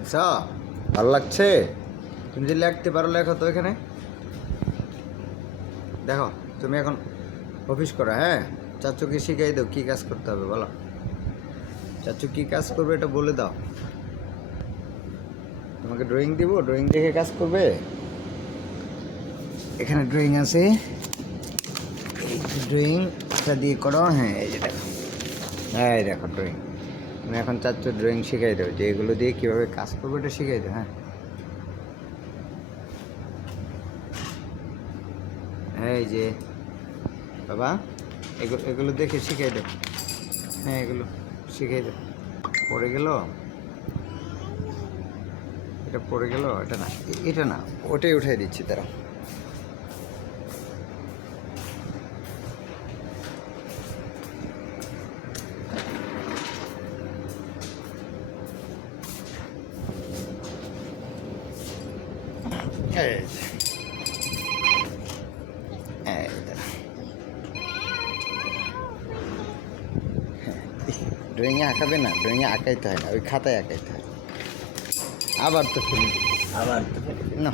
আচ্ছা, ভালো লাগছে? তুমি যদি লিখতে পারো লেখো তো এখানে। দেখো তুমি এখন অফিস করো, হ্যাঁ? চাচুকে শিখাই দাও কী কাজ করতে হবে, বলো। চাচু কী কাজ করবে এটা বলে দাও। তোমাকে ড্রয়িং দিব, ড্রয়িং দেখে কাজ করবে। এখানে ড্রয়িং আছে, এই ড্রয়িংটা দিয়ে করো। হ্যাঁ, এই যে দেখো, হ্যাঁ এই দেখো ড্রয়িং। তুমি এখন চাচ্ছ ড্রয়িং শিখাই দাও, যে এগুলো দিয়ে কীভাবে কাজ করবে এটা শিখাই দাও। হ্যাঁ, এই যে বাবা, এগুলো এগুলো দেখে শিখাই দাও। হ্যাঁ, এগুলো শিখাই দাও। পড়ে গেল, এটা পড়ে গেল, এটা না, এটা না, ওটাই উঠাই দিচ্ছি তারা। এই যে, এই দেখো। ড্রয়িংয়ে আঁকাবে না, ড্রয়িংয়ে আঁকাইতে হয় না, ওই খাতায় আঁকাইতে হয়। আবার তো ফেলি, আবার তো ফেলি না।